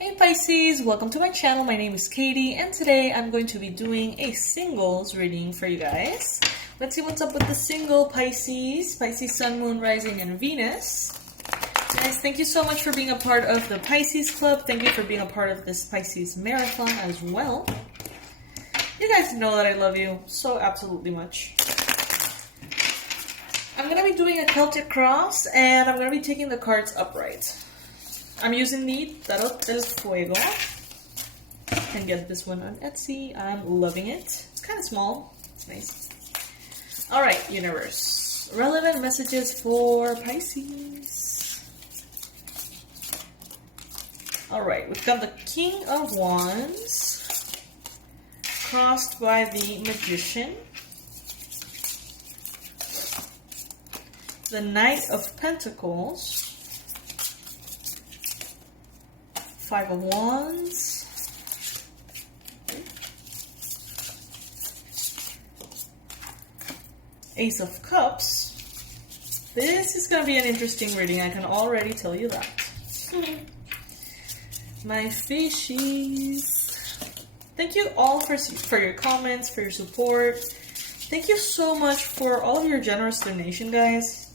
Hey Pisces, welcome to my channel. My name is Katie and today I'm going to be doing a singles reading for you guys. Let's see what's up with the single Pisces, Sun, Moon, Rising, and Venus. Guys, thank you so much for being a part of the Pisces Club. Thank you for being a part of this Pisces Marathon as well. You guys know that I love you so absolutely much. I'm going to be doing a Celtic cross and I'm going to be taking the cards upright. I'm using the Tarot del Fuego. You can get this one on Etsy. I'm loving it. It's kind of small. It's nice. Alright, universe. Relevant messages for Pisces. Alright, we've got the King of Wands. Crossed by the Magician. The Knight of Pentacles. Five of Wands, Ace of Cups. This is going to be an interesting reading, I can already tell you that. My fishies. Thank you all for your comments, for your support. Thank you so much for all of your generous donations,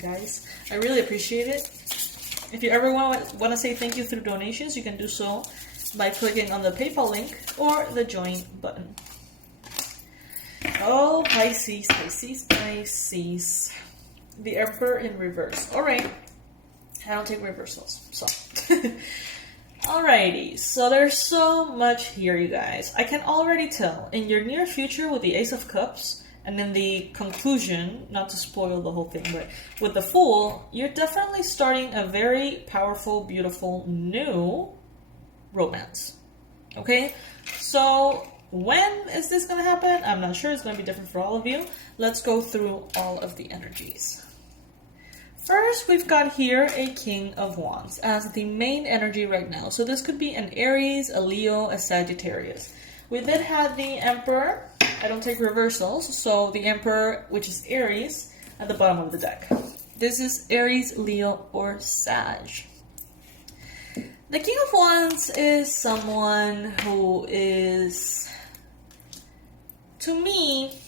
guys. I really appreciate it. If you ever want to say thank you through donations, you can do so by clicking on the PayPal link or the join button. Oh, Pisces, Pisces, Pisces. The Emperor in reverse. Alright. I don't take reversals, so. Alrighty, so there's so much here, you guys. I can already tell in your near future with the Ace of Cups, and in the conclusion, not to spoil the whole thing, but with the Fool, you're definitely starting a very powerful, beautiful, new romance. Okay? So, when is this going to happen? I'm not sure. It's going to be different for all of you. Let's go through all of the energies. First, we've got here a King of Wands as the main energy right now. So this could be an Aries, a Leo, a Sagittarius. We then had the Emperor. I don't take reversals, so the Emperor, which is Aries, at the bottom of the deck. This is Aries, Leo, or Sag. The King of Wands is someone who is, to me,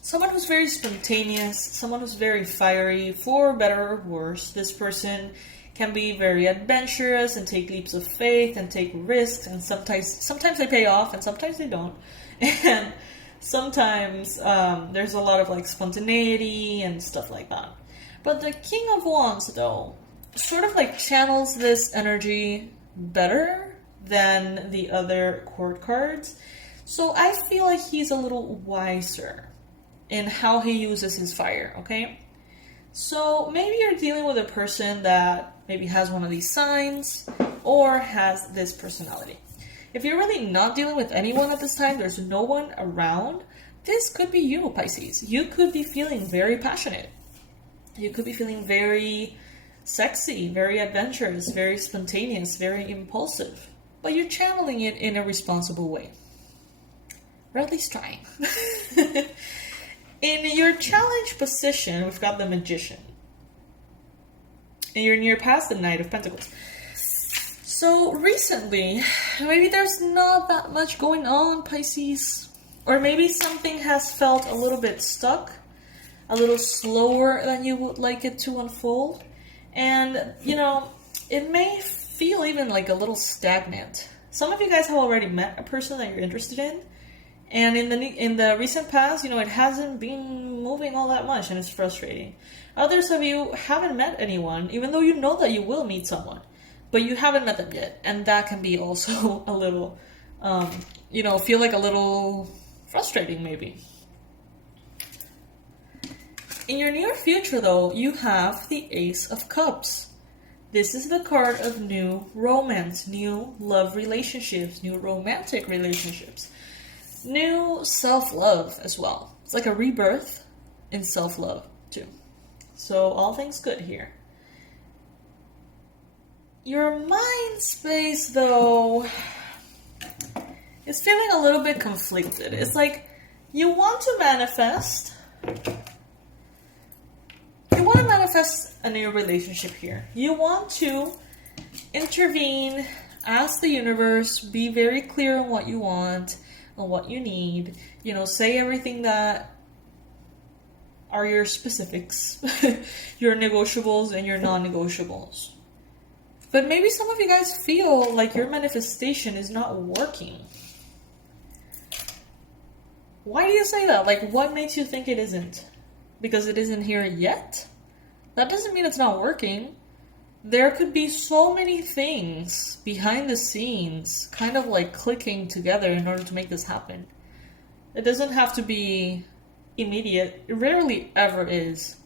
someone who's very spontaneous, someone who's very fiery, for better or worse. This person can be very adventurous and take leaps of faith and take risks, and sometimes they pay off and sometimes they don't. And sometimes there's a lot of like spontaneity and stuff like that. But the King of Wands, though, sort of like channels this energy better than the other court cards. So I feel like he's a little wiser in how he uses his fire, okay? So maybe you're dealing with a person that maybe has one of these signs or has this personality. If you're really not dealing with anyone at this time, there's no one around, this could be you, Pisces. You could be feeling very passionate. You could be feeling very sexy, very adventurous, very spontaneous, very impulsive. But you're channeling it in a responsible way. Or at least trying. In your challenge position, we've got the Magician. And you're near past the Knight of Pentacles. So recently, maybe there's not that much going on, Pisces. Or maybe something has felt a little bit stuck, a little slower than you would like it to unfold. And, you know, it may feel even like a little stagnant. Some of you guys have already met a person that you're interested in. And in the recent past, you know, it hasn't been moving all that much and it's frustrating. Others of you haven't met anyone, even though you know that you will meet someone. But you haven't met them yet, and that can be also a little, you know, feel like a little frustrating maybe. In your near future, though, you have the Ace of Cups. This is the card of new romance, new love relationships, new romantic relationships, new self-love as well. It's like a rebirth in self-love, too. So, all things good here. Your mind space, though, is feeling a little bit conflicted. It's like you want to manifest. You want to manifest a new relationship here. You want to intervene, ask the universe, be very clear on what you want, on what you need. You know, say everything that are your specifics, your negotiables and your non-negotiables. But maybe some of you guys feel like your manifestation is not working. Why do you say that? Like, what makes you think it isn't? Because it isn't here yet? That doesn't mean it's not working. There could be so many things behind the scenes kind of like clicking together in order to make this happen. It doesn't have to be immediate. It rarely ever is.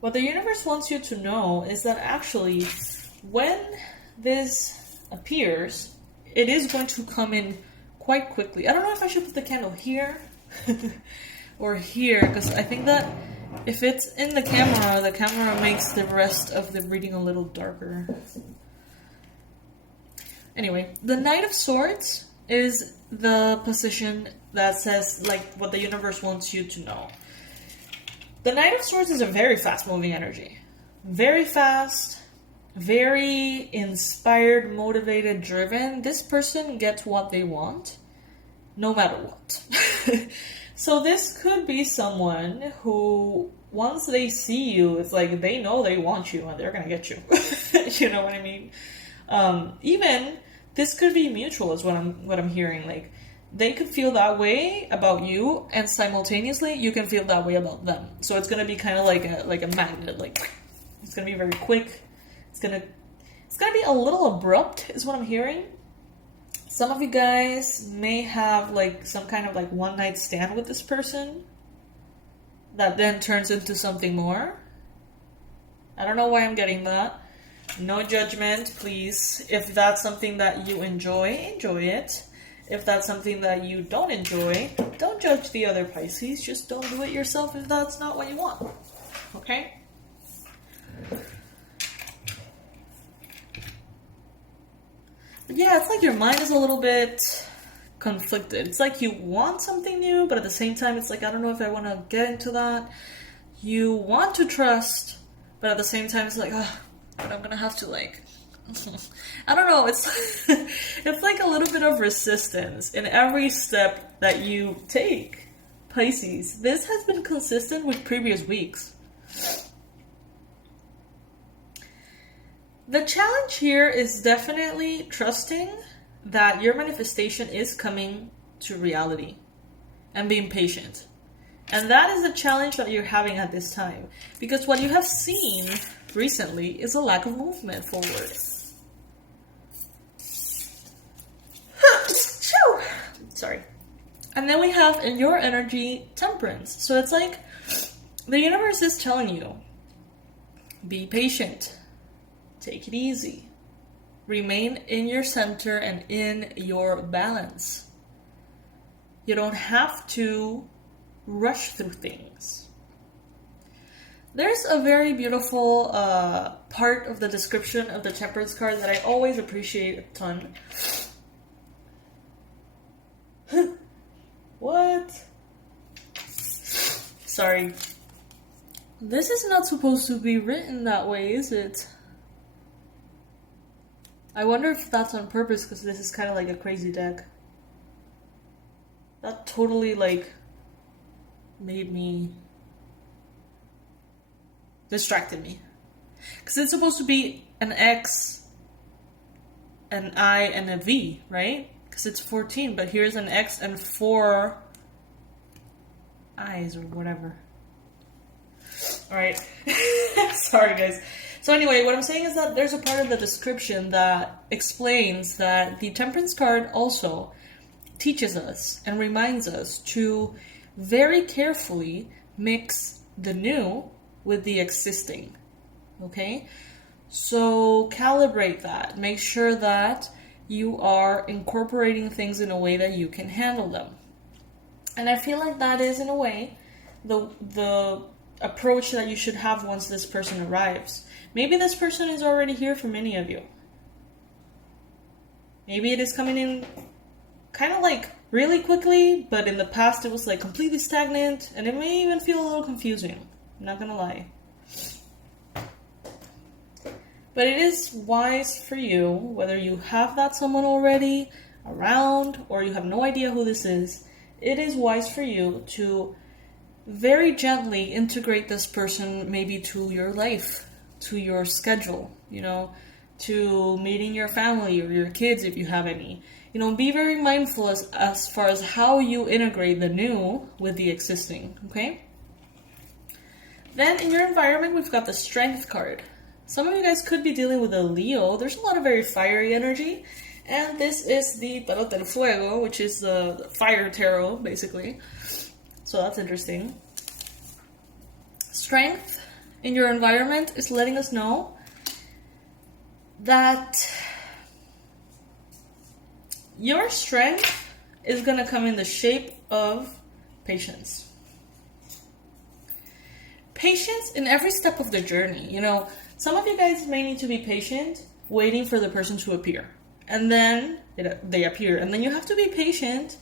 What the universe wants you to know is that actually when this appears, it is going to come in quite quickly. I don't know if I should put the candle here or here, because I think that if it's in the camera makes the rest of the reading a little darker. Anyway, the Knight of Swords is the position that says like what the universe wants you to know. The Knight of Swords is a very fast moving energy. Very fast, very inspired, motivated, driven. This person gets what they want, no matter what. So this could be someone who, once they see you, it's like they know they want you and they're gonna get you. You know what I mean? Even this could be mutual, is what I'm hearing. Like they could feel that way about you, and simultaneously you can feel that way about them. So it's gonna be kind of like a magnet. Like it's gonna be very quick. It's gonna be a little abrupt, is what I'm hearing. Some of you guys may have like some kind of like one night stand with this person that then turns into something more. I don't know why I'm getting that. No judgment, please. If that's something that you enjoy, enjoy it. If that's something that you don't enjoy, don't judge the other Pisces. Just don't do it yourself if that's not what you want. Okay? But yeah, it's like your mind is a little bit conflicted. It's like you want something new, but at the same time, it's like, I don't know if I want to get into that. You want to trust, but at the same time, it's like, but I'm gonna have to like, I don't know. It's it's like a little bit of resistance in every step that you take, Pisces. This has been consistent with previous weeks. The challenge here is definitely trusting that your manifestation is coming to reality and being patient. And that is the challenge that you're having at this time. Because what you have seen recently is a lack of movement forward. Sorry. And then we have in your energy temperance. So it's like the universe is telling you, be patient. Take it easy. Remain in your center and in your balance. You don't have to rush through things. There's a very beautiful part of the description of the Temperance card that I always appreciate a ton. What? Sorry. This is not supposed to be written that way, is it? I wonder if that's on purpose, because this is kind of like a crazy deck. That totally, like, distracted me. Because it's supposed to be an X, an I, and a V, right? Because it's 14, but here's an X and 4 I's or whatever. Alright. Sorry, guys. So anyway, what I'm saying is that there's a part of the description that explains that the Temperance card also teaches us and reminds us to very carefully mix the new with the existing. Okay? So calibrate that. Make sure that you are incorporating things in a way that you can handle them. And I feel like that is, in a way, the approach that you should have once this person arrives. Maybe this person is already here for many of you. Maybe it is coming in kind of like really quickly, but in the past it was like completely stagnant, and it may even feel a little confusing. I'm not gonna lie. But it is wise for you, whether you have that someone already around or you have no idea who this is, it is wise for you to very gently integrate this person maybe to your life, to your schedule, to meeting your family or your kids if you have any. Be very mindful as far as how you integrate the new with the existing, okay? Then in your environment, we've got the Strength card. Some of you guys could be dealing with a Leo. There's a lot of very fiery energy. And this is the Tarot del Fuego, which is the fire tarot, basically. So that's interesting. Strength in your environment is letting us know that your strength is going to come in the shape of patience. Patience in every step of the journey. Some of you guys may need to be patient, waiting for the person to appear. And then they appear. And then you have to be patient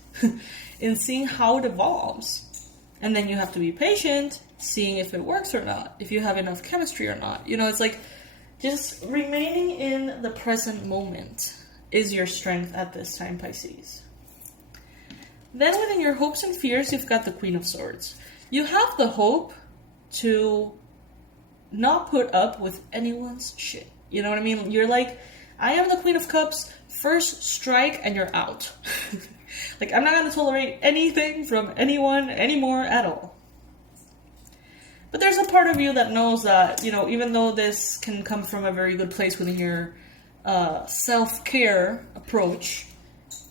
in seeing how it evolves. And then you have to be patient, seeing if it works or not, if you have enough chemistry or not. It's like just remaining in the present moment is your strength at this time, Pisces. Then within your hopes and fears, you've got the Queen of Swords. You have the hope to not put up with anyone's shit. You know what I mean? You're like, I am the Queen of Cups, first strike and you're out. Like, I'm not going to tolerate anything from anyone anymore at all. But there's a part of you that knows that, even though this can come from a very good place within your self-care approach,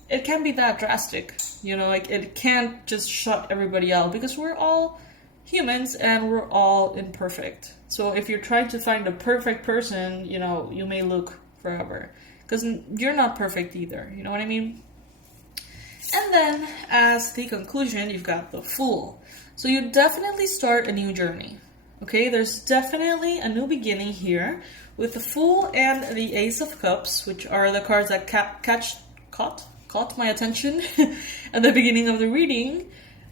it can be that drastic. It can't just shut everybody out because we're all humans and we're all imperfect. So if you're trying to find a perfect person, you may look forever because you're not perfect either. You know what I mean? And then as the conclusion, you've got the Fool. So you definitely start a new journey. Okay, there's definitely a new beginning here with the Fool and the Ace of Cups, which are the cards that caught my attention at the beginning of the reading.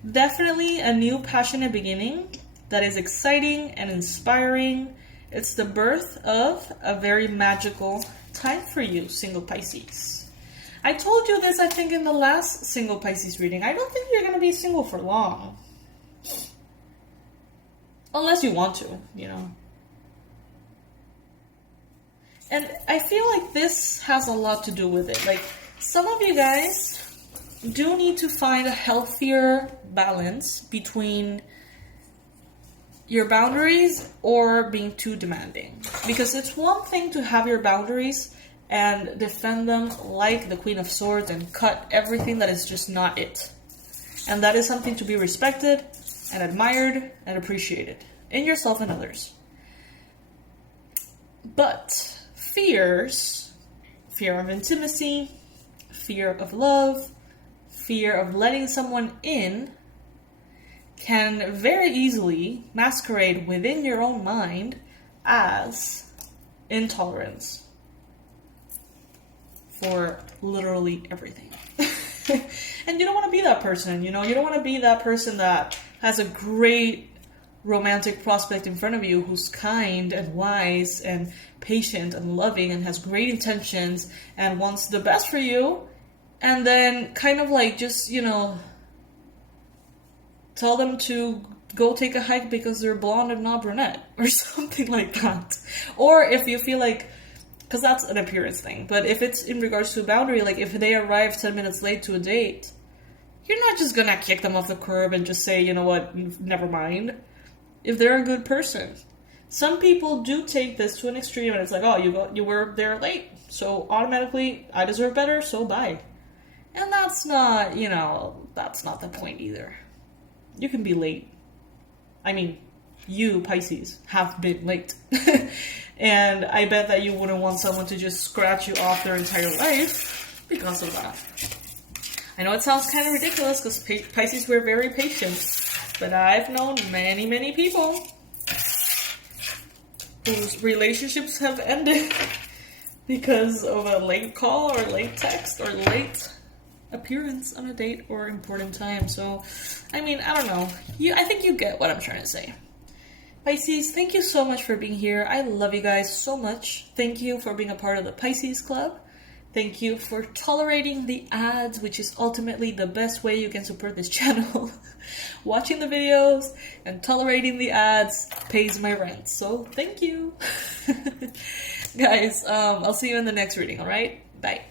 Definitely a new passionate beginning that is exciting and inspiring. It's the birth of a very magical time for you, single Pisces. I told you this, I think, in the last single Pisces reading. I don't think you're going to be single for long. Unless you want to, And I feel like this has a lot to do with it. Like, some of you guys do need to find a healthier balance between your boundaries or being too demanding. Because it's one thing to have your boundaries and defend them like the Queen of Swords and cut everything that is just not it. And that is something to be respected and admired and appreciated in yourself and others. But fear of intimacy, fear of love, fear of letting someone in can very easily masquerade within your own mind as intolerance for literally everything. And you don't want to be that person, you don't want to be that person that has a great romantic prospect in front of you who's kind and wise and patient and loving and has great intentions and wants the best for you, and then kind of like just, tell them to go take a hike because they're blonde and not brunette or something like that. Or if you feel like, because that's an appearance thing, but if it's in regards to a boundary, like if they arrive 10 minutes late to a date, you're not just gonna kick them off the curb and just say, you know what, never mind. If they're a good person. Some people do take this to an extreme and it's like, oh, you were there late, so automatically I deserve better, so bye. And that's not, that's not the point either. You can be late. I mean, you, Pisces, have been late. And I bet that you wouldn't want someone to just scratch you off their entire life because of that. I know it sounds kind of ridiculous because Pisces were very patient, but I've known many, many people whose relationships have ended because of a late call or late text or late appearance on a date or important time. So, I mean, I don't know. I think you get what I'm trying to say. Pisces, thank you so much for being here. I love you guys so much. Thank you for being a part of the Pisces Club. Thank you for tolerating the ads, which is ultimately the best way you can support this channel. Watching the videos and tolerating the ads pays my rent, so thank you. Guys, I'll see you in the next reading, alright? Bye.